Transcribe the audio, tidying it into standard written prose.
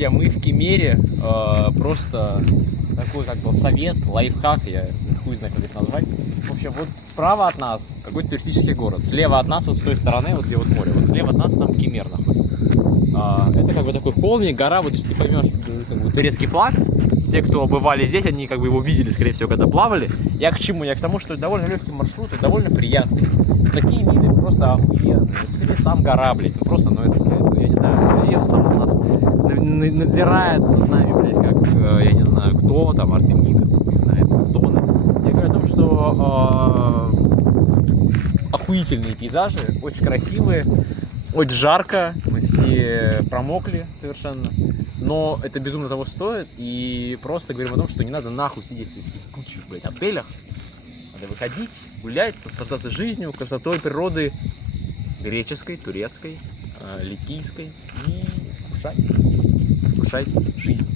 друзья, мы в Кемере, просто такой как бы совет, лайфхак, я хуй знаю, как это назвать. В общем, вот справа от нас какой-то туристический город, слева от нас, вот с той стороны, вот где вот море, вот слева от нас там Кемер находится. Это как бы такой холмик, гора, вот если ты поймешь, вот, турецкий флаг, те, кто бывали здесь, они как бы его видели, скорее всего, когда плавали. Я к чему? Я к тому, что это довольно легкий маршрут и довольно приятный. Такие виды просто охуенные. Кстати, там гора, блядь, ну просто, ну это, я не знаю, Зевс там у нас надзирает над нами, блядь, как, я не знаю, кто там, Артемида, не знает, Дона. Я говорю о том, что охуительные пейзажи, очень красивые, очень жарко, мы все промокли совершенно, но это безумно того стоит, и просто говорим о том, что не надо нахуй сидеть в этих кучах, блядь, отелях, надо выходить, гулять, наслаждаться жизнью, красотой природы греческой, турецкой, ликийской и вкушать жизнь.